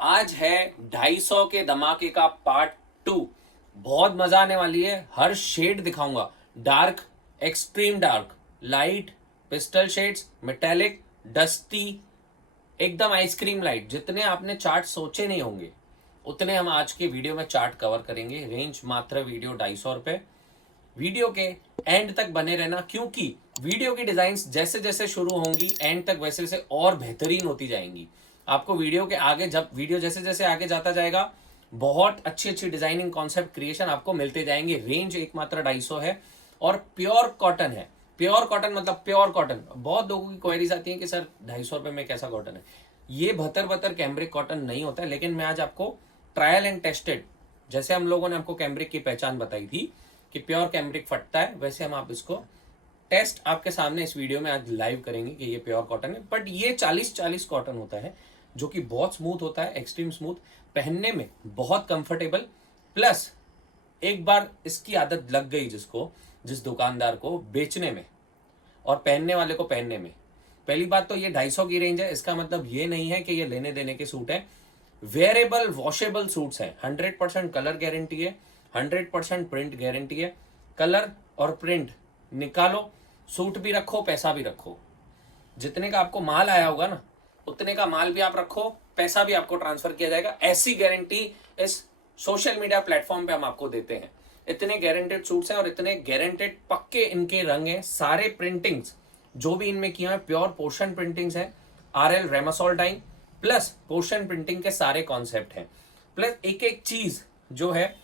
आज है 250 के धमाके का पार्ट 2। बहुत मजा आने वाली है। हर शेड दिखाऊंगा, dark, extreme dark, light, pistol shades, metallic, dusty, एकदम आइसक्रीम लाइट। जितने आपने चार्ट सोचे नहीं होंगे उतने हम आज के वीडियो में चार्ट कवर करेंगे। रेंज मात्र वीडियो 250 रुपए। वीडियो के एंड तक बने रहना, क्योंकि वीडियो की डिजाइन्स जैसे जैसे शुरू होंगी एंड तक वैसे वैसे और बेहतरीन होती जाएंगी। आपको वीडियो के आगे, जब वीडियो जैसे जैसे आगे जाता जाएगा, बहुत अच्छी अच्छी डिजाइनिंग, कॉन्सेप्ट क्रिएशन आपको मिलते जाएंगे। रेंज एकमात्र 250 है और प्योर कॉटन है। प्योर कॉटन मतलब प्योर कॉटन। बहुत लोगों की क्वेरीज आती है कि सर 250 रुपए में कैसा कॉटन है। ये भतर भतर कैम्ब्रिक कॉटन नहीं होता है, लेकिन मैं आज आपको ट्रायल एंड टेस्टेड, जैसे हम लोगों ने आपको कैम्ब्रिक की पहचान बताई थी कि प्योर कैम्ब्रिक फटता है, वैसे हम आप इसको टेस्ट आपके सामने इस वीडियो में आज लाइव करेंगे कि ये प्योर कॉटन है। बट ये 40-40 कॉटन होता है, जो कि बहुत स्मूथ होता है, एक्सट्रीम स्मूथ, पहनने में बहुत कंफर्टेबल। प्लस एक बार इसकी आदत लग गई जिसको, जिस दुकानदार को बेचने में और पहनने वाले को पहनने में, पहली बात तो ये 250 की रेंज है। इसका मतलब ये नहीं है कि ये लेने देने के सूट है। वेयरेबल वॉशेबल सूट्स हैं। 100% कलर गारंटी है, 100% प्रिंट गारंटी है। कलर और प्रिंट निकालो, सूट भी रखो, पैसा भी रखो। जितने का आपको माल आया होगा ना, उतने का माल भी आप रखो, पैसा भी आपको ट्रांसफर किया जाएगा। ऐसी गारंटी इस सोशल मीडिया प्लेटफॉर्म पे हम आपको देते हैं। इतने गारंटेड सूट्स हैं और इतने गारंटेड पक्के इनके रंग हैं। सारे प्रिंटिंग्स जो भी इनमें किया है प्योर पोर्शन प्रिंटिंग्स हैं। RL Remazol dyeing plus portion printing के सारे कॉन्सेप्ट हैं। प्लस एक एक चीज जो है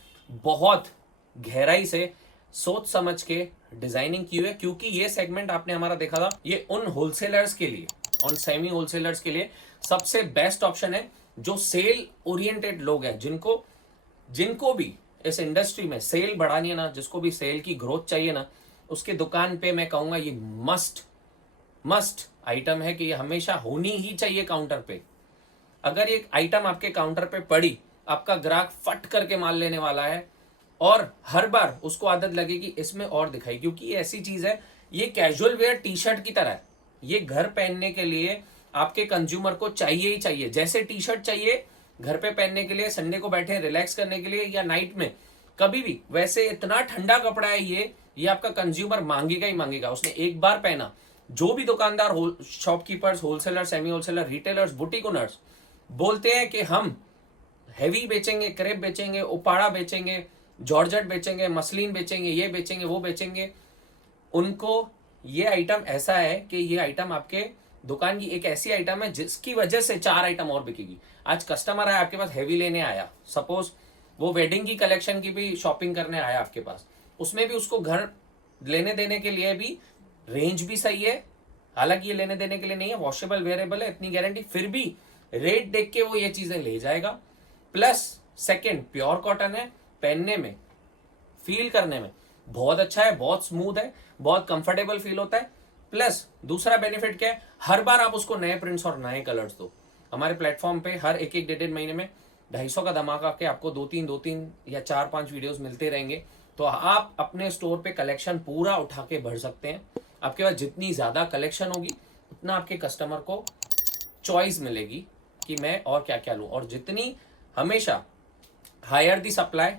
बहुत गहराई से सोच समझ के डिजाइनिंग की हुई है, क्योंकि ये सेगमेंट आपने हमारा देखा था, ये उन होलसेलर्स के लिए, उन सेमी होलसेलर्स के लिए सबसे बेस्ट ऑप्शन है, जो सेल ओरिएंटेड लोग हैं, जिनको भी इस इंडस्ट्री में सेल बढ़ानी है ना, जिसको भी सेल की ग्रोथ चाहिए ना, उसके दुकान पे मैं कहूंगा ये मस्ट आइटम है कि ये हमेशा होनी ही चाहिए काउंटर पे। अगर ये आइटम आपके काउंटर पे पड़ी, आपका ग्राहक फट करके माल लेने वाला है और हर बार उसको आदत लगेगी इसमें और दिखाई, क्योंकि ये ऐसी चीज है, ये कैजुअल वेयर टी शर्ट की तरह है। ये घर पहनने के लिए आपके कंज्यूमर को चाहिए ही चाहिए। जैसे टी शर्ट चाहिए घर पे पहनने के लिए, संडे को बैठे रिलैक्स करने के लिए या नाइट में कभी भी, वैसे इतना ठंडा कपड़ा है ये आपका कंज्यूमर मांगेगा ही मांगेगा। उसने एक बार पहना, जो भी दुकानदार, shopkeepers, wholesaler, semi wholesaler, retailers, boutique owners बोलते हैं कि हम हैवी बेचेंगे, क्रेप बेचेंगे, उपाड़ा बेचेंगे, जॉर्जेट बेचेंगे, मसलिन बेचेंगे, ये बेचेंगे, वो बेचेंगे, उनको ये आइटम ऐसा है कि ये आइटम आपके दुकान की एक ऐसी आइटम है जिसकी वजह से 4 आइटम और बिकेगी। आज कस्टमर आया आपके पास, हैवी लेने आया, सपोज वो वेडिंग की कलेक्शन की भी शॉपिंग करने आया आपके पास, उसमें भी उसको घर लेने देने के लिए भी रेंज भी सही है। हालांकि ये लेने देने के लिए नहीं है, वॉशेबल वेरेबल है, इतनी गारंटी, फिर भी रेट देख के वो ये चीजें ले जाएगा। प्लस सेकंड, प्योर कॉटन है, पहनने में, फील करने में बहुत अच्छा है, बहुत स्मूथ है, बहुत कंफर्टेबल फील होता है। प्लस दूसरा बेनिफिट क्या है, हर बार आप उसको नए प्रिंट्स और नए कलर्स दो। हमारे प्लेटफॉर्म पे हर एक डेढ़ महीने में 250 का धमाका के आपको 2-3 या 4-5 वीडियोस मिलते रहेंगे। तो आप अपने स्टोर पे कलेक्शन पूरा उठा के भर सकते हैं। आपके पास जितनी ज्यादा कलेक्शन होगी, उतना आपके कस्टमर को चॉइस मिलेगी कि मैं और क्या क्या लूं। और जितनी, हमेशा हायर दी सप्लाई,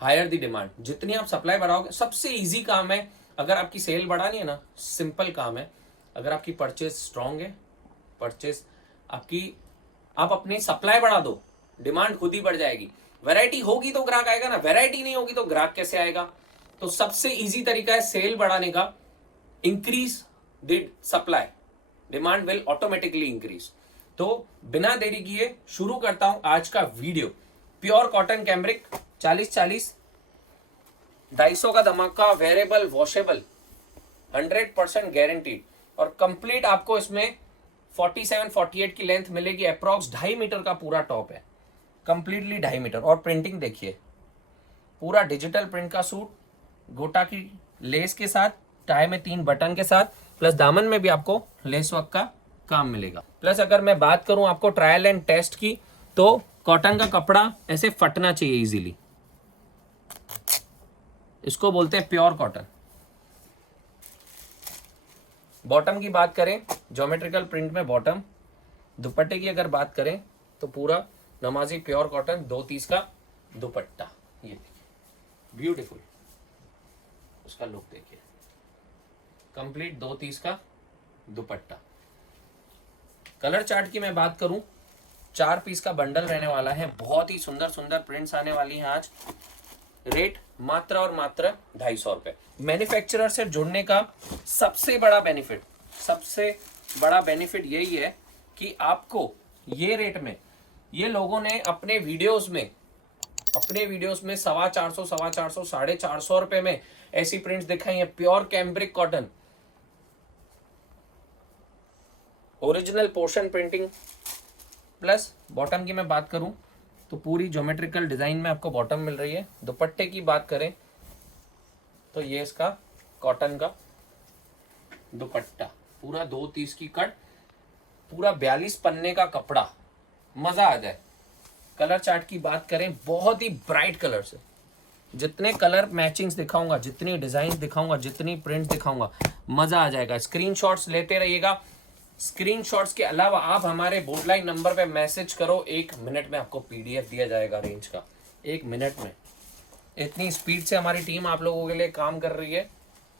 हायर दी डिमांड, जितनी आप सप्लाई बढ़ाओगे, सबसे इजी काम है अगर आपकी सेल बढ़ानी है ना, सिंपल काम है। अगर आपकी परचेज स्ट्रांग है, परचेज आपकी, आप अपनी सप्लाई बढ़ा दो, डिमांड खुद ही बढ़ जाएगी। वैरायटी होगी तो ग्राहक आएगा ना, वैरायटी नहीं होगी तो ग्राहक कैसे आएगा। तो सबसे इजी तरीका है सेल बढ़ाने का, increase the supply, demand will automatically increase. तो बिना देरी किए शुरू करता हूं आज का वीडियो। प्योर कॉटन कैम्ब्रिक 40-40, 250 का धमाका, वेरेबल, वॉशेबल, 100% गारंटीड। और कंप्लीट आपको इसमें 47-48 की लेंथ मिलेगी। अप्रॉक्स 2.5 मीटर का पूरा टॉप है, कंप्लीटली 2.5 मीटर। और प्रिंटिंग देखिए, पूरा डिजिटल प्रिंट का सूट, गोटा की लेस के साथ, टाई में 3 बटन के साथ, प्लस दामन में भी आपको लेस वर्क का काम मिलेगा। प्लस अगर मैं बात करूं आपको ट्रायल एंड टेस्ट की, तो कॉटन का कपड़ा ऐसे फटना चाहिए इजीली, इसको बोलते हैं प्योर कॉटन। बॉटम की बात करें, ज्योमेट्रिकल प्रिंट में बॉटम, दुपट्टे की अगर बात करें तो पूरा नमाजी प्योर कॉटन 2 30 का दुपट्टा, ये देखिए ब्यूटीफुल, उसका लुक देखिए, कंप्लीट 2 30 का दुपट्टा। कलर चार्ट की मैं बात करूं, 4 पीस का बंडल रहने वाला है, बहुत ही सुंदर सुंदर प्रिंट्स आने वाली हैं आज। रेट मात्र और मात्र 250 रुपए। मैन्युफैक्चरर से जुड़ने का सबसे बड़ा बेनिफिट यही है कि आपको ये रेट में, ये लोगों ने अपने वीडियोस में 450, 450, 450 रुपए में ऐसी प्रिंट्स दिखाई है। Pure cambric cotton, original portion printing, plus bottom की मैं बात करूं तो पूरी ज्योमेट्रिकल डिजाइन में आपको बॉटम मिल रही है। दुपट्टे की बात करें तो ये इसका कॉटन का दुपट्टा, पूरा 2 30 की कट, पूरा 42 पन्ने का कपड़ा, मजा आ जाए। कलर चार्ट की बात करें, बहुत ही ब्राइट कलर से, जितने कलर मैचिंग्स दिखाऊंगा, जितनी डिजाइन दिखाऊंगा, जितनी प्रिंट दिखाऊंगा, मजा आ जाएगा। स्क्रीनशॉट्स लेते रहिएगा। स्क्रीनशॉट्स के अलावा आप हमारे बोर्डलाइन नंबर पे मैसेज करो, 1 मिनट में आपको पीडीएफ दिया जाएगा रेंज का, 1 मिनट में। इतनी स्पीड से हमारी टीम आप लोगों के लिए काम कर रही है।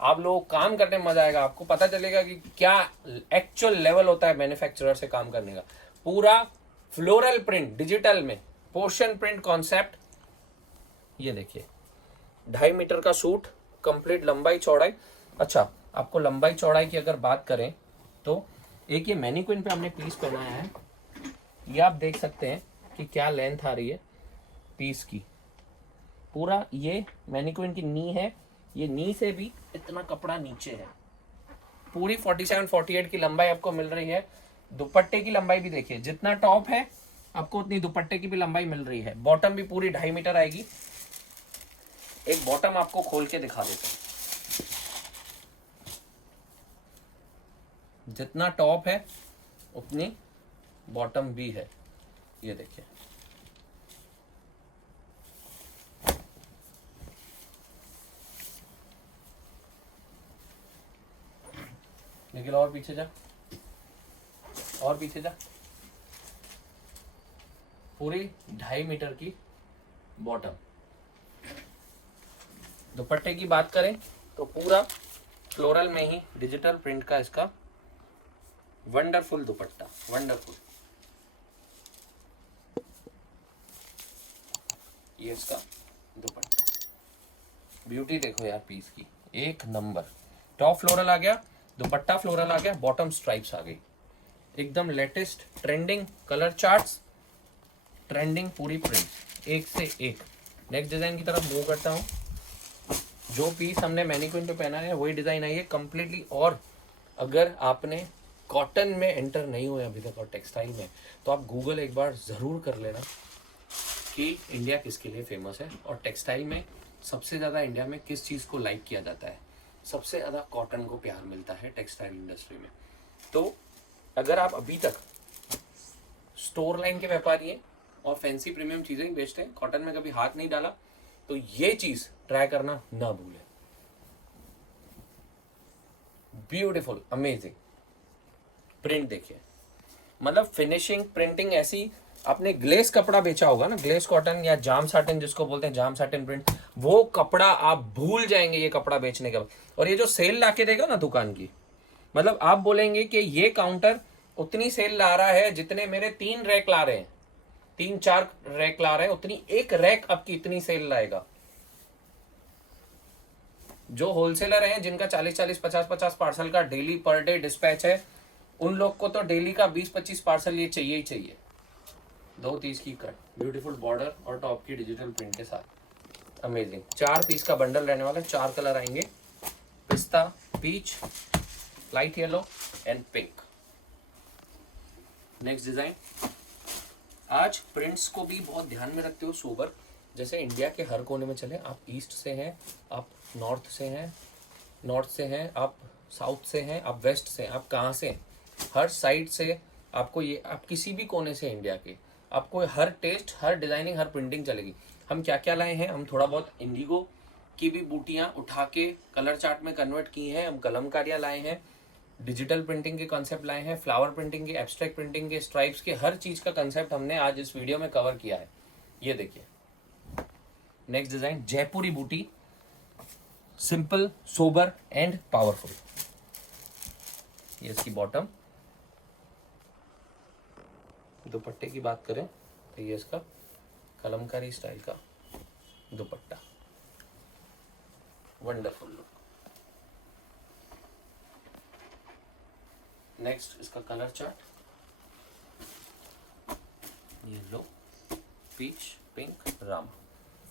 आप लोगों को काम करने में मजा आएगा, आपको पता चलेगा कि क्या एक्चुअल लेवल होता है मैन्युफैक्चरर से काम करने का। पूरा फ्लोरल प्रिंट डिजिटल में, पोर्शन प्रिंट कॉन्सेप्ट, ये देखिए 2.5 मीटर का सूट, कंप्लीट लंबाई चौड़ाई। अच्छा, आपको लंबाई चौड़ाई की अगर बात करें तो एक ये मैनीक्विन पे हमने पीस बनाया है, ये आप देख सकते हैं कि क्या लेंथ आ रही है पीस की। पूरा ये मैनीक्विन की नी है, ये नी से भी इतना कपड़ा नीचे है। पूरी 47-48 की लंबाई आपको मिल रही है। दुपट्टे की लंबाई भी देखिए, जितना टॉप है आपको उतनी दुपट्टे की भी लंबाई मिल रही है। बॉटम भी पूरी 2.5 मीटर आएगी। एक बॉटम आपको खोल के दिखा देते हैं, जितना टॉप है उतनी बॉटम भी है, ये देखिए। निखिल और पीछे जा, और पीछे जा। पूरी 2.5 मीटर की बॉटम। दुपट्टे की बात करें तो पूरा फ्लोरल में ही डिजिटल प्रिंट का इसका वंडरफुल दुपट्टा, वंडरफुल। ये इसका दुपट्टा, ब्यूटी देखो यार पीस की, एक नंबर। टॉप फ्लोरल आ गया, दुपट्टा फ्लोरल आ गया, बॉटम स्ट्राइप्स आ गई, एकदम latest trending colour charts, trending पूरी प्रिंट, एक से एक। नेक्स्ट डिजाइन की तरफ मूव करता हूँ। जो पीस हमने मैनीक्विन पे पहना है वही डिजाइन आई है कंप्लीटली। और अगर आपने कॉटन में एंटर नहीं हुए अभी तक और टेक्सटाइल में, तो आप गूगल एक बार ज़रूर कर लेना कि इंडिया किसके लिए फेमस है और टेक्सटाइल में सबसे ज़्यादा इंडिया में किस चीज़ को लाइक किया जाता है। सबसे ज़्यादा कॉटन को प्यार मिलता है टेक्सटाइल इंडस्ट्री में। तो अगर आप अभी तक स्टोर लाइन के व्यापारी हैं और फैंसी प्रीमियम चीज़ें ही बेचते हैं, कॉटन में कभी हाथ नहीं डाला, तो ये चीज़ ट्राई करना ना भूलें। ब्यूटीफुल, अमेजिंग प्रिंट देखिए, मतलब फिनिशिंग, प्रिंटिंग ऐसी। आपने ग्लेस कपड़ा बेचा होगा ना, ग्लेस कॉटन या जाम साटिन जिसको बोलते हैं, जाम साटिन प्रिंट, वो कपड़ा आप भूल जाएंगे ये कपड़ा बेचने के बाद। और ये जो सेल लाके देगा ना दुकान की, मतलब आप बोलेंगे कि ये काउंटर उतनी सेल ला रहा है जितने मेरे 3 रैक ला रहे हैं, 3-4 रैक ला रहे हैं, उतनी एक रैक आपकी इतनी सेल लाएगा। जो होलसेलर हैं जिनका 40-40, 50-50 पार्सल का डेली पर डे डिस्पैच है, उन लोग को तो डेली का 20-25 पार्सल ये चाहिए ही चाहिए। 2 30 की कट, ब्यूटीफुल बॉर्डर और टॉप की डिजिटल प्रिंट के साथ, अमेजिंग। 4 पीस का बंडल रहने वाला है, 4 कलर आएंगे, पिस्ता, peach, light yellow and pink. Next design. आज प्रिंट्स को भी बहुत ध्यान में रखते हो, सोबर। जैसे इंडिया के हर कोने में चले, आप ईस्ट से हैं, आप नॉर्थ से हैं, आप साउथ से हैं, आप वेस्ट से हैं, आप कहाँ से हैं, हर साइड से आपको ये, आप किसी भी कोने से इंडिया के, आपको हर टेस्ट, हर डिजाइनिंग, हर प्रिंटिंग चलेगी। हम क्या क्या लाए हैं, हम थोड़ा बहुत इंडिगो की भी बूटियां उठा के कलर चार्ट में कन्वर्ट की हैं, हम कलमकारियां लाए हैं, डिजिटल प्रिंटिंग के कॉन्सेप्ट लाए हैं, फ्लावर प्रिंटिंग के, एब्स्ट्रैक्ट प्रिंटिंग के, स्ट्राइप्स के, हर चीज का कंसेप्ट हमने आज इस वीडियो में कवर किया है। ये देखिए नेक्स्ट डिजाइन, जयपुरी बूटी, सिंपल, सोबर एंड पावरफुल। ये इसकी बॉटम। दुपट्टे की बात करें तो ये इसका कलमकारी स्टाइल का दुपट्टा, वंडरफुल लुक। नेक्स्ट इसका colour chart, yellow, peach, pink, रामा।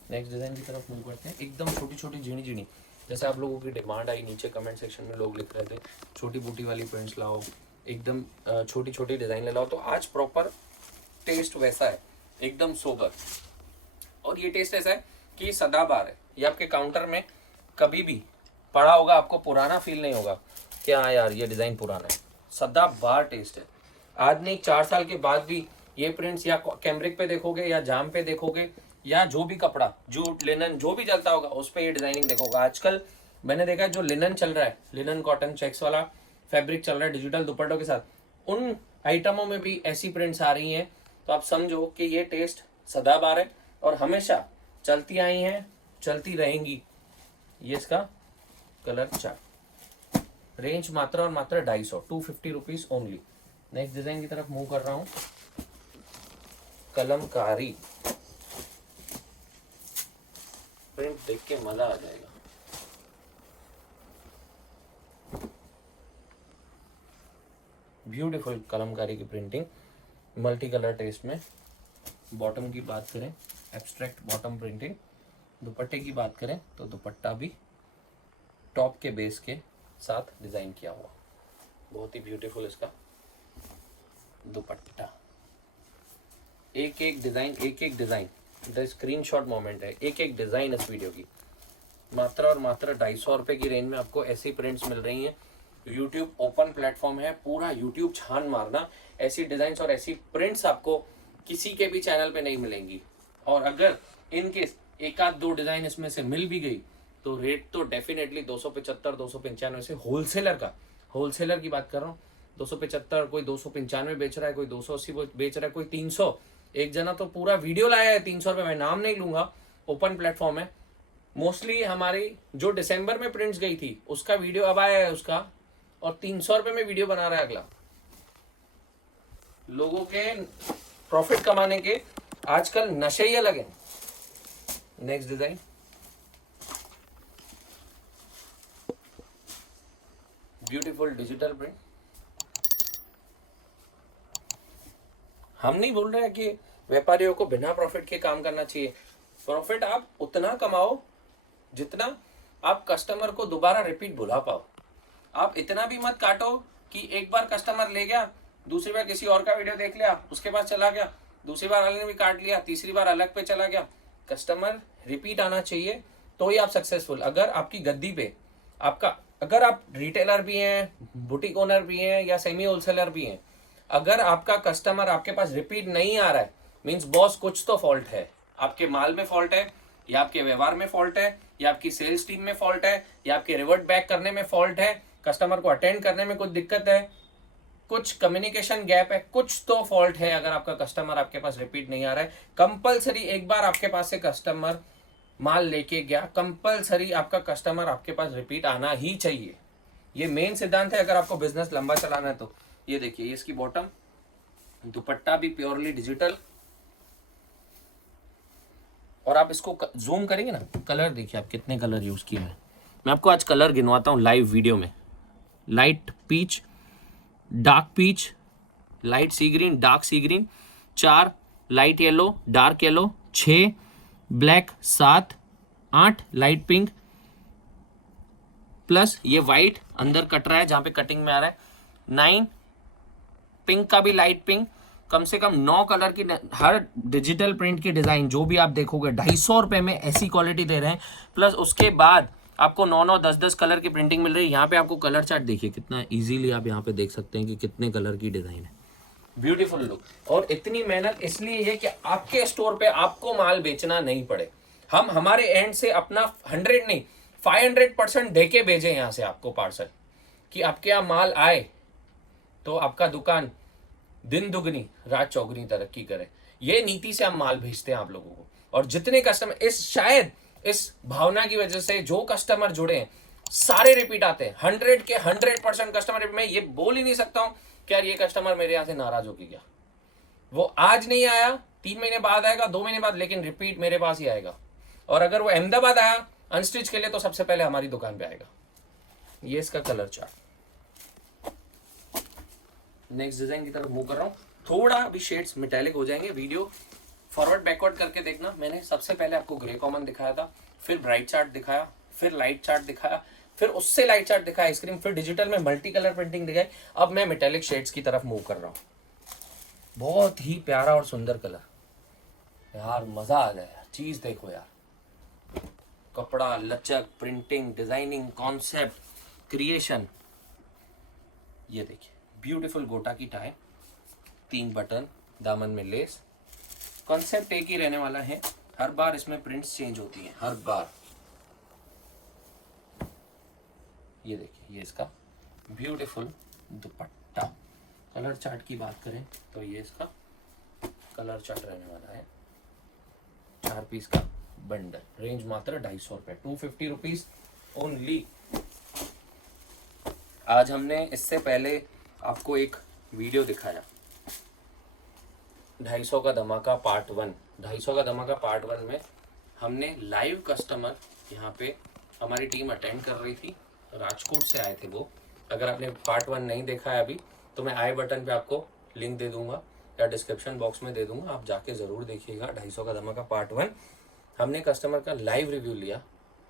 नेक्स्ट डिजाइन की तरफ मूव करते हैं। एकदम छोटी छोटी झीणी झीणी, जैसे आप लोगों की डिमांड आई नीचे कमेंट सेक्शन में, लोग लिख रहे थे छोटी बूटी वाली प्रिंट्स लाओ, एकदम छोटी छोटी डिजाइन ले लाओ, तो आज प्रॉपर टेस्ट वैसा है, एकदम सोबर। और ये टेस्ट ऐसा है कि सदाबहार है, ये आपके काउंटर में कभी भी पड़ा होगा, आपको पुराना फील नहीं होगा कि हाँ यार ये डिजाइन पुराना है। सदाबहार टेस्ट है। आज नहीं 4 साल के बाद भी ये प्रिंट्स या कैमरिक पे देखोगे या जाम पे देखोगे या जो भी कपड़ा, जो लिनन, जो भी चलता होगा उस पर ये डिजाइनिंग देखोगे। आजकल मैंने देखा है जो लिनन चल रहा है, लिनन कॉटन चेक्स वाला फैब्रिक चल रहा है डिजिटल दुपट्टों के साथ, उन आइटमों में भी ऐसी प्रिंट्स आ रही हैं, तो आप समझो कि ये टेस्ट सदाबहार है और हमेशा चलती आई हैं, चलती रहेंगी। ये इसका कलर चार्ट, रेंज मात्र और मात्र 250, 250 रुपीज ओनली। नेक्स्ट डिजाइन की तरफ मूव कर रहा हूं, कलमकारी प्रिंट देख के मजा आ जाएगा। ब्यूटीफुल कलमकारी की प्रिंटिंग, मल्टी कलर टेस्ट में। बॉटम की बात करें, एब्स्ट्रैक्ट बॉटम प्रिंटिंग। दुपट्टे की बात करें तो दुपट्टा भी टॉप के बेस के साथ डिजाइन किया हुआ, बहुत ही ब्यूटीफुल इसका दुपट्टा। एक एक डिजाइन द स्क्रीनशॉट मोमेंट है, एक एक डिजाइन इस वीडियो की। मात्र और मात्र 250 रुपए की रेंज में आपको ऐसी प्रिंट्स मिल रही हैं। यूट्यूब ओपन प्लेटफॉर्म है, पूरा यूट्यूब छान मारना, ऐसी डिजाइन्स और ऐसी प्रिंट्स आपको किसी के भी चैनल पे नहीं मिलेंगी। और अगर इनकेस एक आध दो डिजाइन इसमें से मिल भी गई तो रेट तो डेफिनेटली 275 295 से होलसेलर की बात कर रहा हूँ। 275, कोई 295 बेच रहा है, कोई 280 बेच रहा है, कोई 300। एक जना तो पूरा वीडियो लाया है 300 रुपए, मैं नाम नहीं लूंगा, ओपन प्लेटफॉर्म है। मोस्टली हमारी जो दिसंबर में प्रिंट्स गई थी उसका वीडियो अब आया है उसका, और 300 रुपए में वीडियो बना रहा है अगला। लोगों के प्रॉफिट कमाने के आजकल नशे ही अलग है। Next design, beautiful digital print. हम नहीं बोल रहे हैं कि व्यापारियों को बिना प्रॉफिट के काम करना चाहिए। प्रॉफिट आप उतना कमाओ जितना आप कस्टमर को दोबारा रिपीट बुला पाओ। आप इतना भी मत काटो कि एक बार कस्टमर ले गया, दूसरी बार किसी और का वीडियो देख लिया, उसके बाद चला गया, दूसरी बार अलग ने भी काट लिया, तीसरी बार अलग पे चला गया। कस्टमर रिपीट आना चाहिए तो ही आप सक्सेसफुल। अगर आपकी गद्दी पे आपका, अगर आप रिटेलर भी हैं, बुटीक ओनर भी हैं या सेमी होलसेलर भी हैं, अगर आपका कस्टमर आपके पास रिपीट नहीं आ रहा है, मींस बॉस कुछ तो फॉल्ट है। आपके माल में फॉल्ट है, या आपके व्यवहार में फॉल्ट है, या आपकी सेल्स टीम में फॉल्ट है, या आपके रिवर्ट बैक करने में फॉल्ट है, कस्टमर को अटेंड करने में कुछ दिक्कत है, कुछ कम्युनिकेशन गैप है, कुछ तो फॉल्ट है। अगर आपका कस्टमर आपके पास रिपीट नहीं आ रहा है, कंपलसरी एक बार आपके पास से कस्टमर माल लेके गया, कंपलसरी आपका कस्टमर आपके पास रिपीट आना ही चाहिए। ये मेन सिद्धांत है अगर आपको बिजनेस लंबा चलाना है तो। ये देखिए, ये इसकी बॉटम, दुपट्टा भी प्योरली डिजिटल। और आप इसको जूम करेंगे ना, कलर देखिए आप कितने कलर यूज किए हैं। मैं आपको आज कलर गिनवाता हूं लाइव वीडियो में। Light peach, dark peach, light sea green, dark sea green 4, light yellow, dark yellow 6, black 7, 8, light pink, plus ये व्हाइट अंदर कट रहा है जहां पे कटिंग में आ रहा है 9, पिंक का भी लाइट पिंक। कम से कम 9 कलर की हर डिजिटल प्रिंट की डिजाइन जो भी आप देखोगे 250 रुपए में ऐसी क्वालिटी दे रहे हैं। प्लस उसके बाद आपको 9-9, 10-10 कलर की प्रिंटिंग मिल रही है। यहाँ पे आपको कलर चार्ट देखिए कितना इजीली आप यहाँ पे देख सकते हैं कि कितने कलर की डिजाइन है। Beautiful look. और इतनी मेहनत इसलिए है कि आपके स्टोर पे आपको माल बेचना नहीं पड़े। हम हमारे एंड से अपना 100 नहीं 500% देके भेजे यहाँ से आपको पार्सल, कि आपके यहाँ माल आए तो आपका दुकान दिन दुगनी रात चौगुनी तरक्की करे। ये नीति से हम माल भेजते हैं आप लोगों को। और जितने कस्टमर शायद इस भावना की वजह से जो कस्टमर जुड़े हैं सारे रिपीट आते हैं। 100 के 100% कस्टमर। मैं ये बोल ही नहीं सकता हूं कि यार ये कस्टमर मेरे यहाँ से नाराज होके गया। वो आज नहीं आया, 3 महीने बाद आएगा, 2 महीने बाद, लेकिन रिपीट मेरे पास ही आएगा। और अगर वो अहमदाबाद आया अनस्टिच के लिए तो सबसे पहले हमारी दुकान पे आएगा। ये इसका कलर चार्ट। नेक्स्ट डिजाइन की तरफ मूव कर रहा हूं। थोड़ा अभी शेड्स मेटालिक हो जाएंगे। वीडियो फॉरवर्ड बैकवर्ड करके देखना। मैंने सबसे पहले आपको ग्रे कॉमन दिखाया था, फिर ब्राइट चार्ट दिखाया, फिर लाइट चार्ट दिखाया, फिर उससे लाइट चार्ट दिखाया आइसक्रीम, फिर डिजिटल में मल्टी कलर प्रिंटिंग दिखाई। अब मैं मेटालिक शेड्स की तरफ मूव कर रहा हूँ। बहुत ही प्यारा और सुंदर कलर यार, मजा आ जाए यार। चीज देखो यार, कपड़ा, लचक, प्रिंटिंग, डिजाइनिंग, कॉन्सेप्ट, क्रिएशन। ये देखिए ब्यूटीफुल गोटा की टाई, 3 बटन, दामन में लेस। कॉन्सेप्ट एक ही रहने वाला है, हर बार इसमें प्रिंट्स चेंज होती हैं, हर बार। ये देखिए ये इसका ब्यूटीफुल दुपट्टा। कलर चार्ट की बात करें तो ये इसका कलर चार्ट रहने वाला है। 4 पीस का बंडल, रेंज मात्र 250 रुपए, 250 रुपीज ओनली। आज हमने इससे पहले आपको एक वीडियो दिखाया 250 का धमाका पार्ट 1। 250 का धमाका पार्ट 1 में हमने लाइव कस्टमर यहाँ पे हमारी टीम अटेंड कर रही थी, राजकोट से आए थे वो। अगर आपने पार्ट 1 नहीं देखा है अभी तो मैं आई बटन पे आपको लिंक दे दूंगा या डिस्क्रिप्शन बॉक्स में दे दूंगा, आप जाके ज़रूर देखिएगा। 250 का धमाका पार्ट 1 हमने कस्टमर का लाइव रिव्यू लिया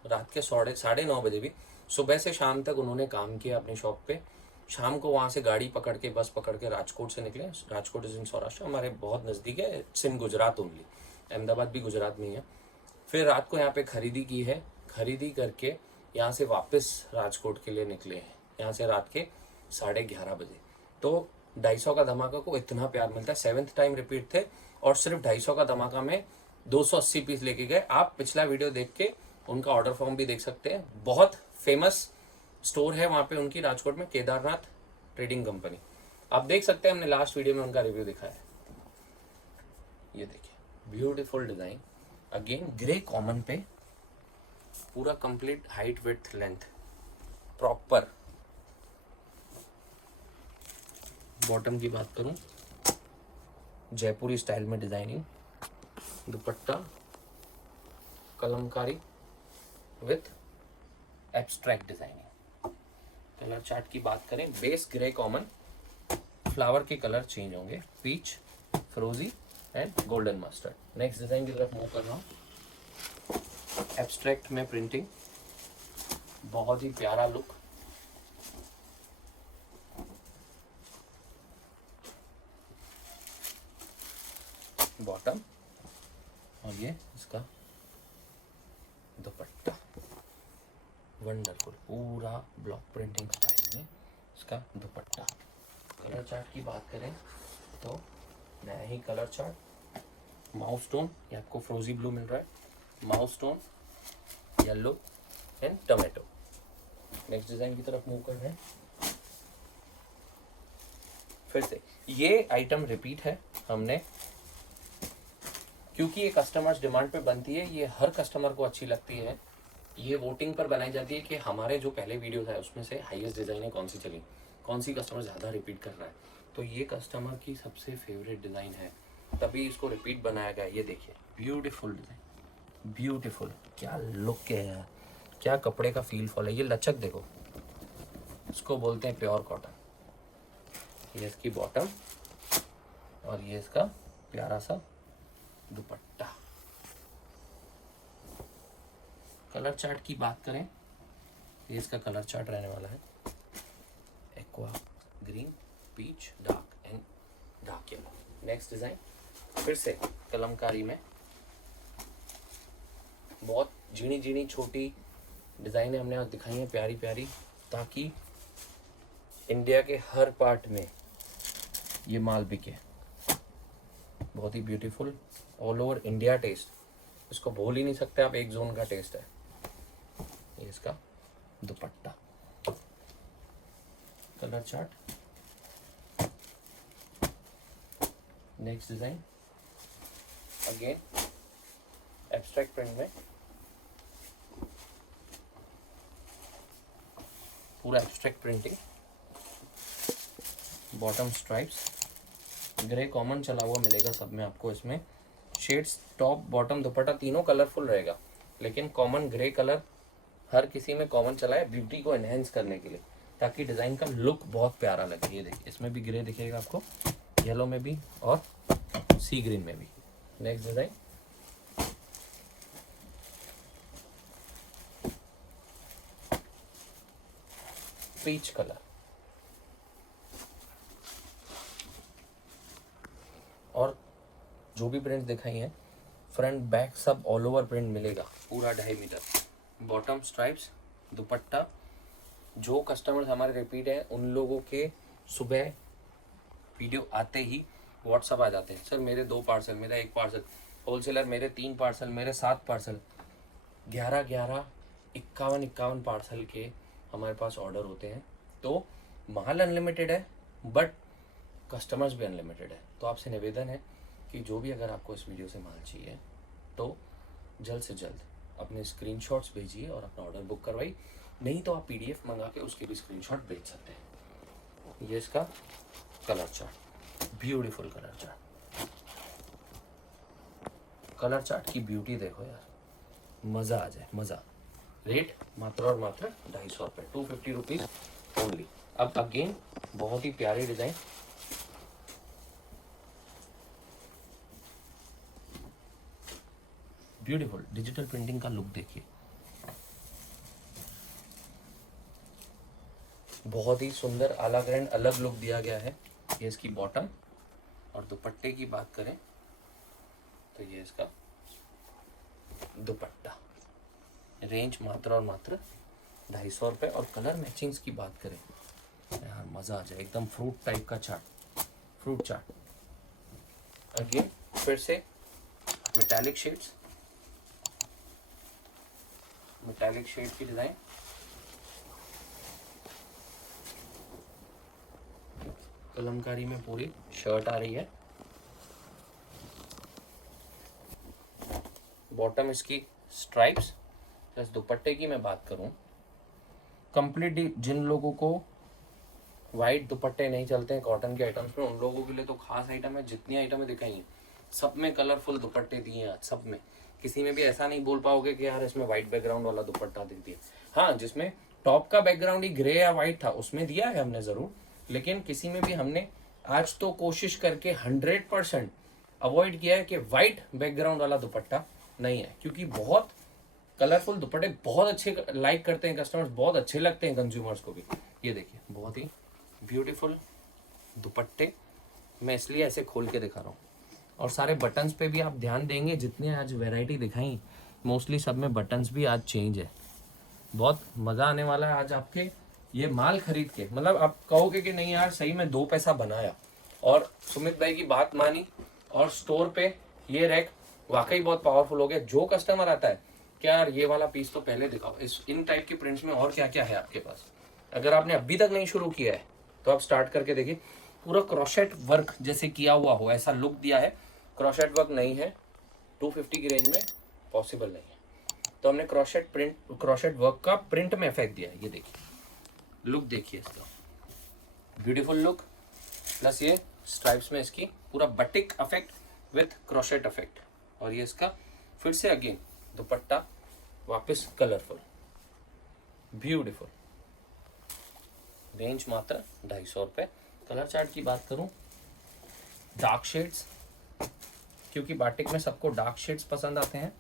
रात के 9:30 बजे भी। सुबह से शाम तक उन्होंने काम किया अपनी शॉप पे। शाम को वहाँ से गाड़ी पकड़ के, बस पकड़ के राजकोट से निकले। राजकोट इज इन सौराष्ट्र, हमारे बहुत नज़दीक है, it's in Gujarat only. Ahmedabad भी गुजरात में ही है। फिर रात को यहाँ पे खरीदी की है, खरीदी करके यहाँ से वापस राजकोट के लिए निकले हैं, यहाँ से रात के 11:30 बजे। तो 250 का धमाका को इतना प्यार मिलता है। 7th टाइम रिपीट थे और सिर्फ 250 का धमाका में 280 पीस लेके गए। आप पिछला वीडियो देख के उनका ऑर्डर फॉर्म भी देख सकते हैं। बहुत फेमस स्टोर है वहाँ पे उनकी, राजकोट में, केदारनाथ ट्रेडिंग कंपनी। आप देख सकते हैं, हमने लास्ट वीडियो में उनका रिव्यू दिखाया है। ये देखिए beautiful design, again grey common पे, पूरा complete height width length proper. Bottom की बात करूं, जयपुरी स्टाइल में designing, dupatta Kalamkari with abstract designing. Colour chart की बात करें, बेस ग्रे कॉमन, फ्लावर के कलर चेंज होंगे, पीच, फ्रोजी and golden mustard. Next design की तरफ मूव कर रहा हूँ। एब्स्ट्रैक्ट में प्रिंटिंग, बहुत ही प्यारा लुक। बॉटम और ये इसका दुपट्टा, वंडरफुल, पूरा ब्लॉक प्रिंटिंग स्टाइल में इसका दुपट्टा। कलर चार्ट की बात करें तो नया ही कलर चार्ट, माउस स्टोन, ये आपको फ्रोजी ब्लू मिल रहा है, mouse stone, yellow and tomato. Next design की तरफ मूव कर रहे हैं। फिर से ये आइटम रिपीट है हमने, क्योंकि ये कस्टमर्स डिमांड पे बनती है, ये हर कस्टमर को अच्छी लगती है। ये वोटिंग पर बनाई जाती है कि हमारे जो पहले वीडियो था उसमें से हाईएस्ट डिज़ाइनें कौन सी चली, कौन सी कस्टमर ज़्यादा रिपीट कर रहा है। तो ये कस्टमर की सबसे फेवरेट डिज़ाइन है, तभी इसको रिपीट बनाया गया। ये देखिए ब्यूटीफुल डिज़ाइन, ब्यूटीफुल, क्या लुक है यार, क्या कपड़े का फील फॉल है। ये लचक देखो, इसको बोलते हैं प्योर कॉटन। ये इसकी बॉटम और ये इसका प्यारा सा दुपट्टा। कलर चार्ट की बात करें, ये इसका कलर चार्ट रहने वाला है, aqua green, peach, dark and dark yellow. Next design फिर से कलमकारी में, बहुत झीणी झीणी छोटी डिजाइनें हमने आज दिखाई हैं, प्यारी प्यारी, ताकि इंडिया के हर पार्ट में ये माल बिके। बहुत ही beautiful, all over India taste, इसको भूल ही नहीं सकते आप, एक जोन का टेस्ट है। ये इसका दुपट्टा, colour chart. Next design again abstract print में, पूरा abstract printing, bottom stripes, grey common चला हुआ मिलेगा सब में आपको। इसमें शेड्स टॉप बॉटम दुपट्टा तीनों कलरफुल रहेगा, लेकिन कॉमन ग्रे कलर हर किसी में कॉमन चला है ब्यूटी को एनहेंस करने के लिए, ताकि डिज़ाइन का लुक बहुत प्यारा लगे। ये देखिए इसमें भी ग्रे दिखेगा आपको, येलो में भी और सी ग्रीन में भी। नेक्स्ट डिजाइन पीच कलर, और जो भी प्रिंट दिखाई है फ्रंट बैक सब ऑल ओवर प्रिंट मिलेगा, पूरा 2.5 मीटर। बॉटम स्ट्राइप्स, दुपट्टा। जो कस्टमर्स हमारे रिपीट हैं उन लोगों के सुबह वीडियो आते ही व्हाट्सअप आ जाते हैं, सर मेरे 2 पार्सल, मेरा 1 पार्सल, होलसेलर मेरे 3 पार्सल, मेरे 7 पार्सल, 11 51 पार्सल के हमारे पास ऑर्डर होते हैं। तो माल अनलिमिटेड है बट कस्टमर्स भी अनलिमिटेड है। तो आपसे निवेदन है कि जो भी अगर आपको इस वीडियो से माल चाहिए तो जल्द से जल्द अपने स्क्रीनशॉट्स भेजिए और अपना ऑर्डर बुक करवाइए, नहीं तो आप पीडीएफ मंगा के उसके भी स्क्रीनशॉट भेज सकते हैं। ये इसका colour chart, beautiful colour chart. Colour chart की ब्यूटी देखो यार, मज़ा आ जाए मज़ा। रेट मात्र और मात्र 250 रुपये, 250 रुपीज़ ओनली। अब अगेन बहुत ही प्यारी डिज़ाइन, ब्यूटीफुल डिजिटल प्रिंटिंग का लुक देखिए, बहुत ही सुंदर अलग एंड अलग लुक दिया गया है। ये इसकी बॉटम, और दुपट्टे की बात करें तो ये इसका दुपट्टा। रेंज मात्र और मात्र 250 रुपये। और कलर मैचिंग्स की बात करें यार मज़ा आ जाए, एकदम फ्रूट टाइप का चार्ट, फ्रूट चार्ट। अगेन फिर से मेटालिक शेड्स, मेटालिक शेड की डिज़ाइन, कलमकारी में पूरी शर्ट आ रही है। बॉटम इसकी स्ट्राइप्स प्लस दुपट्टे की मैं बात करूं, कंप्लीटली जिन लोगों को वाइट दुपट्टे नहीं चलते हैं कॉटन के आइटम्स में, उन लोगों के लिए तो खास आइटम है। जितनी आइटमें दिखाई हैं सब में कलरफुल दुपट्टे दिए हैं आज, सब में। किसी में भी ऐसा नहीं बोल पाओगे कि यार इसमें वाइट बैकग्राउंड वाला दुपट्टा दे दिया। हाँ, जिसमें टॉप का बैकग्राउंड ही ग्रे या वाइट था उसमें दिया है हमने ज़रूर, लेकिन किसी में भी हमने आज तो कोशिश करके 100% अवॉइड किया है कि वाइट बैकग्राउंड वाला दुपट्टा नहीं है, क्योंकि बहुत कलरफुल दुपट्टे बहुत अच्छे लाइक करते हैं कस्टमर्स, बहुत अच्छे लगते हैं कंज्यूमर्स को भी। ये देखिए बहुत ही ब्यूटीफुल दुपट्टे, मैं इसलिए ऐसे खोल के दिखा रहा हूँ। और सारे बटन्स पे भी आप ध्यान देंगे, जितने आज वैरायटी दिखाई मोस्टली सब में बटन्स भी आज चेंज है। बहुत मज़ा आने वाला है आज आपके ये माल खरीद के, मतलब आप कहोगे कि नहीं यार सही में 2 पैसा बनाया। और सुमित भाई की बात मानी, और स्टोर पे ये रैक वाकई बहुत पावरफुल हो गया। जो कस्टमर आता है कि यार ये वाला पीस तो पहले दिखाओ, इस इन टाइप के प्रिंट्स में और क्या क्या है आपके पास। अगर आपने अभी तक नहीं शुरू किया है तो आप स्टार्ट करके देखिए, पूरा क्रॉशेट वर्क जैसे किया हुआ हो ऐसा लुक दिया है। क्रॉशेट वर्क नहीं है 250 की रेंज में, पॉसिबल नहीं है, तो हमने क्रॉशेट वर्क का प्रिंट में इफेक्ट दिया है। ये देखिए लुक, देखिए इसका ब्यूटीफुल लुक, प्लस ये स्ट्राइप्स में इसकी पूरा batik effect with crochet effect. और ये इसका फिर से अगेन दुपट्टा वापस कलरफुल, ब्यूटीफुल। रेंज मात्र 250 रुपये। कलर चार्ट की बात करूं, डार्क शेड्स, क्योंकि बाटिक में सबको डार्क शेड्स पसंद आते हैं,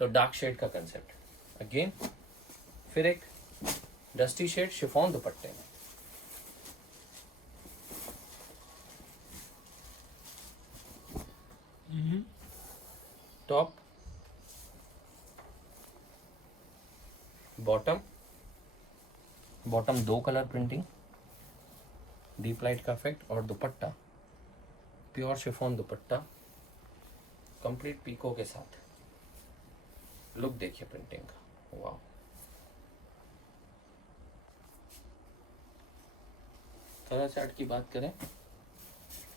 तो डार्क शेड का कंसेप्ट। अगेन फिर एक डस्टी शेड शिफॉन दुपट्टे में, top bottom, bottom 2 colour printing, deep light का इफेक्ट, और dupatta pure chiffon dupatta complete picot के साथ। लुक देखिए प्रिंटिंग का, वाह। कलर चार्ट की बात करें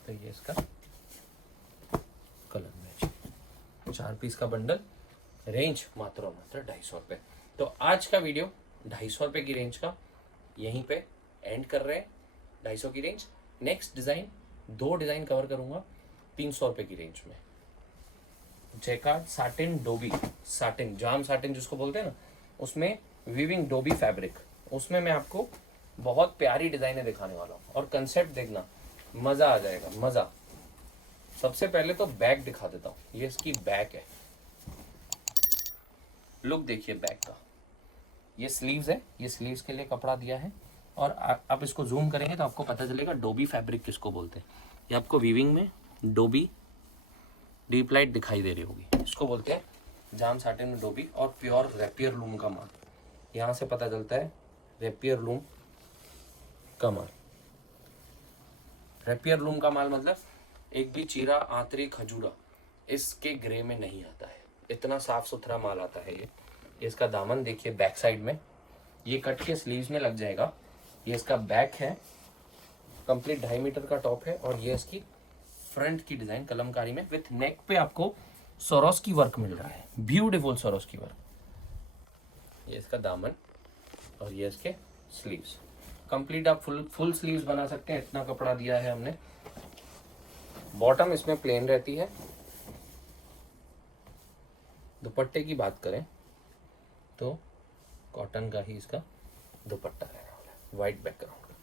तो ये इसका कलर मैच, 4 पीस का बंडल, रेंज मात्र और मात्र 250 रुपये। तो आज का वीडियो 250 रुपये की रेंज का यहीं पे एंड कर रहे हैं। 250 की range. Next design 2 design cover करूंगा 300 रुपये की रेंज में। जैकार्ड साटिन डोबी, साटिन जाम साटिन जिसको बोलते हैं ना, उसमें वीविंग डोबी फैब्रिक, उसमें मैं आपको बहुत प्यारी डिजाइनें दिखाने वाला हूँ और कंसेप्ट देखना, मजा आ जाएगा, मजा। सबसे पहले तो बैक दिखा देता हूँ। ये इसकी बैक है, लुक देखिए बैक का। ये स्लीव्स है, ये स्लीव्स के लिए कपड़ा दिया है और आप इसको जूम करेंगे तो आपको पता चलेगा डोबी फैब्रिक किसको बोलते हैं। ये आपको वीविंग में डोबी डीप लाइट दिखाई दे रही होगी, इसको बोलते हैं जाम साटिन में डोबी और प्योर रेपियर लूम का माल। यहाँ से पता चलता है रेपियर लूम का माल। रेपियर लूम का माल मतलब एक भी चीरा आंतरी खजूरा इसके ग्रे में नहीं आता है, इतना साफ सुथरा माल आता है ये। इसका दामन देखिए बैक साइड में, ये कट के स्लीव्स में लग जाएगा। ये इसका बैक है, कंप्लीट 2.5 मीटर का टॉप है और ये इसकी फ्रंट की डिजाइन कलमकारी में विथ नेक पे आपको सोरोस्की वर्क मिल रहा है, ब्यूटीफुल सोरोस्की वर्क। ये इसका दामन और ये इसके स्लीव्स। कंप्लीट आप फुल स्लीव्स बना सकते हैं, इतना कपड़ा दिया है हमने। बॉटम इसमें प्लेन रहती है। दुपट्टे की बात करें तो कॉटन का ही इसका दुपट्टा रहने वाला है, व्हाइट बैकग्राउंड का,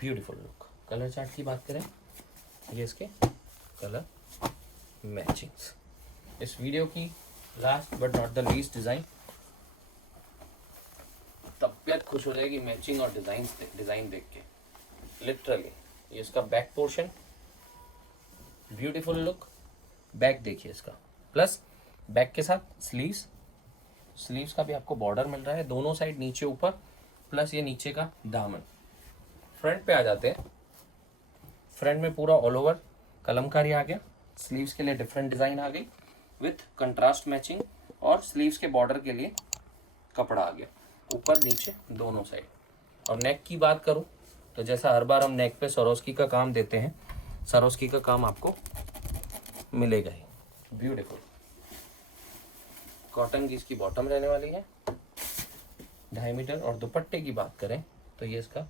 ब्यूटीफुल लुक। कलर चार्ट की बात करें, ये इसके कलर मैचिंग्स। इस वीडियो की last but not the least design, तबियत खुश हो जाएगी मैचिंग और डिजाइन देख के, लिटरली। ये इसका back portion, beautiful look. Back देखिए इसका, प्लस बैक के साथ स्लीव्स का भी आपको बॉर्डर मिल रहा है दोनों साइड, नीचे ऊपर, प्लस ये नीचे का दामन। फ्रंट पे आ जाते हैं। फ्रंट में पूरा ऑल ओवर कलमकारी आ गया, स्लीव्स के लिए डिफरेंट डिजाइन आ गई विथ कंट्रास्ट मैचिंग और स्लीव्स के बॉर्डर के लिए कपड़ा आ गया ऊपर नीचे दोनों साइड। और नेक की बात करूं तो जैसा हर बार हम नेक पे सरोस्की का काम देते हैं, सरोस्की का काम आपको मिलेगा ही, ब्यूटीफुल। कॉटन की इसकी बॉटम रहने वाली है 2.5 मीटर। और दुपट्टे की बात करें तो ये इसका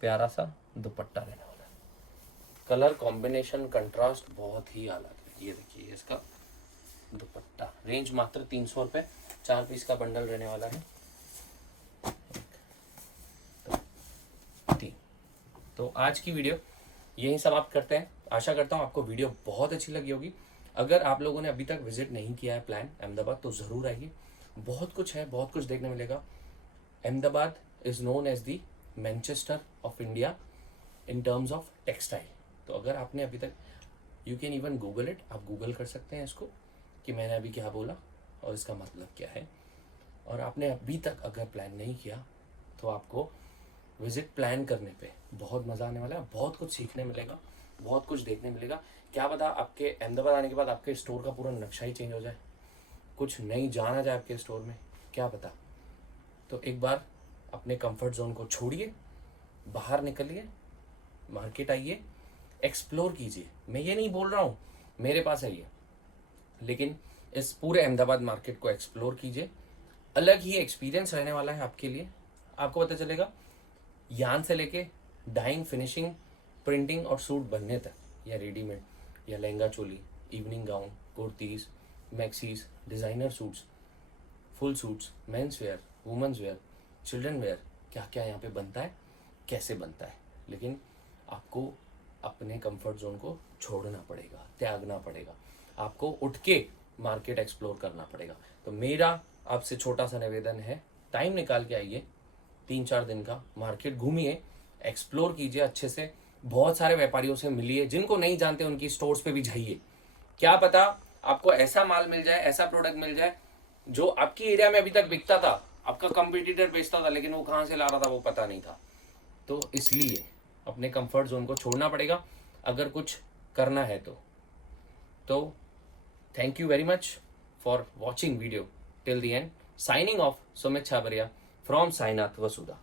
प्यारा सा दुपट्टा रहने वाला है। कलर कॉम्बिनेशन कंट्रास्ट बहुत ही अलग है। ये देखिए इसका दुपट्टा। रेंज मात्र 300 रुपये, 4 पीस का बंडल रहने वाला है। तो आज की वीडियो यहीं समाप्त करते हैं। आशा करता हूँ आपको वीडियो बहुत अच्छी लगी होगी। अगर आप लोगों ने अभी तक विजिट नहीं किया है प्लान अहमदाबाद, तो ज़रूर आइए। बहुत कुछ है, बहुत कुछ देखने मिलेगा। Ahmedabad is known as the Manchester of India in terms of textile. तो अगर आपने अभी तक, you can even Google it, आप गूगल कर सकते हैं इसको कि मैंने अभी क्या बोला और इसका मतलब क्या है। और आपने अभी तक अगर प्लान नहीं किया तो आपको विजिट प्लान करने पे बहुत मज़ा आने वाला है। बहुत कुछ सीखने मिलेगा, बहुत कुछ देखने मिलेगा। क्या पता आपके अहमदाबाद आने के बाद आपके स्टोर का पूरा नक्शा ही चेंज हो जाए, कुछ नई जान आ जाए आपके स्टोर में, क्या पता। तो एक बार अपने कंफर्ट जोन को छोड़िए, बाहर निकलिए, मार्केट आइए, एक्सप्लोर कीजिए। मैं ये नहीं बोल रहा हूँ मेरे पास आइए, लेकिन इस पूरे अहमदाबाद मार्केट को एक्सप्लोर कीजिए। अलग ही एक्सपीरियंस रहने वाला है आपके लिए। आपको पता चलेगा यान से लेके डाइंग, फिनिशिंग, प्रिंटिंग और सूट बनने तक, या रेडीमेड, या lehenga choli, evening gown, kurtis, maxis, designer suits, full suits, men's wear, women's wear, children wear, क्या क्या यहाँ पे बनता है, कैसे बनता है। लेकिन आपको अपने कंफर्ट जोन को छोड़ना पड़ेगा, त्यागना पड़ेगा, आपको उठ के मार्केट एक्सप्लोर करना पड़ेगा। तो मेरा आपसे छोटा सा निवेदन है, टाइम निकाल के आइए, 3-4 दिन का मार्केट घूमिए, एक्सप्लोर कीजिए अच्छे से। बहुत सारे व्यापारियों से मिलिए, जिनको नहीं जानते उनकी स्टोर्स पे भी जाइए। क्या पता आपको ऐसा माल मिल जाए, ऐसा प्रोडक्ट मिल जाए जो आपकी एरिया में अभी तक बिकता था, आपका कंपटीटर बेचता था, लेकिन वो कहाँ से ला रहा था वो पता नहीं था। तो इसलिए अपने कंफर्ट जोन को छोड़ना पड़ेगा अगर कुछ करना है तो thank you very much for watching video till the end. Signing off, Sumit Chhabria from Sainath Vasudha.